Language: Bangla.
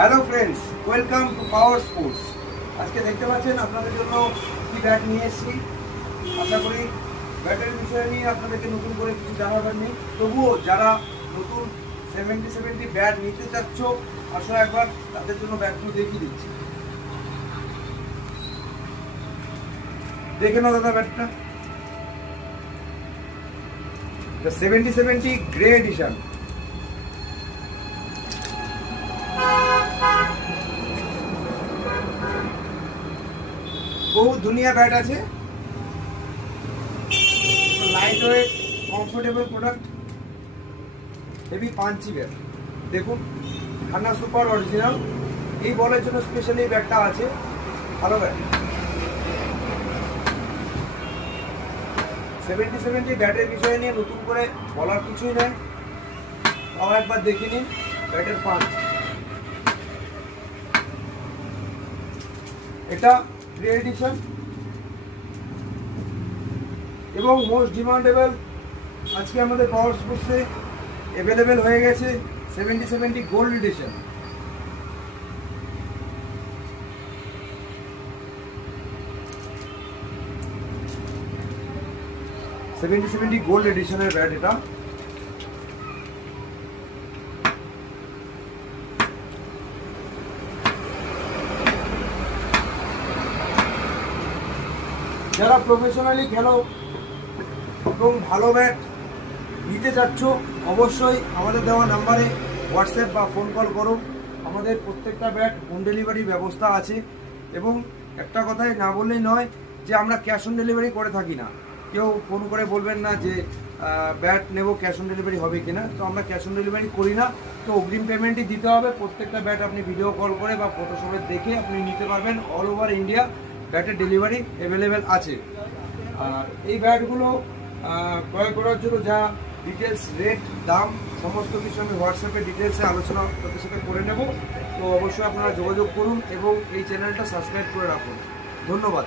Hello friends, welcome to power sports. আজকে দেখতে পাচ্ছেন আপনাদের জন্য কি ব্যাট নিয়ে এসেছি। আশা করি ব্যাটের বিষয় নিয়ে আপনাদেরকে নতুন করে কিছু জানাবার নেই, তবুও যারা নতুন 70 ব্যাট নিতে চাচ্ছ আসলে একবার তাদের জন্য ব্যাটগুলো দেখিয়ে দিচ্ছি। দেখে নাও দাদা ব্যাটটা, 70 গ্রে এডিশন। বহু দুনিয়া ব্যাট আছে, light weight, comfortable product, heavy punchy bat. দেখুন, খান্না সুপার অরিজিনাল, এই বলের জন্য স্পেশালি এই ব্যাটটা আছে। ভালো ব্যাট, 70 ব্যাটের বিষয় নিয়ে নতুন করে বলার কিছুই নেই। তাও একবার দেখে নিন ব্যাটের পাঞ্চ। এটা গ্রে এডিশন এবং মোস্ট ডিমান্ডেবল আজকে আমাদের পাওয়ার স্পোর্টসে অ্যাভেলেবেল হয়ে গেছে 70 গোল্ড এডিশন। গোল্ড এডিশনের ব্যাট এটা। যারা প্রফেশনালি খেলো এবং ভালো ব্যাট নিতে চাচ্ছ অবশ্যই আমাদের দেওয়া নাম্বারে হোয়াটসঅ্যাপ বা ফোন কল করো। আমাদের প্রত্যেকটা ব্যাট হোম ডেলিভারির ব্যবস্থা আছে এবং একটা কথাই না বললেই নয় যে আমরা ক্যাশ অন ডেলিভারি করে থাকি না। কেউ ফোন করে বলবেন না যে ব্যাট নেব, ক্যাশ অন ডেলিভারি হবে কিনা। তো আমরা ক্যাশ অন ডেলিভারি করি না, তো অগ্রিম পেমেন্টই দিতে হবে। প্রত্যেকটা ব্যাট আপনি ভিডিও কল করে বা ফটোশপে দেখে আপনি নিতে পারবেন। অল ওভার ইন্ডিয়া ব্যাটের ডেলিভারি অ্যাভেলেবেল আছে। আর এই ব্যাটগুলো ক্রয় করার জন্য যা ডিটেলস, রেট, দাম সমস্ত কিছু আমি হোয়াটসঅ্যাপে ডিটেলসে আলোচনা তাদের সাথে করে নেব। তো অবশ্যই আপনারা যোগাযোগ করুন এবং এই চ্যানেলটা সাবস্ক্রাইব করে রাখুন। ধন্যবাদ।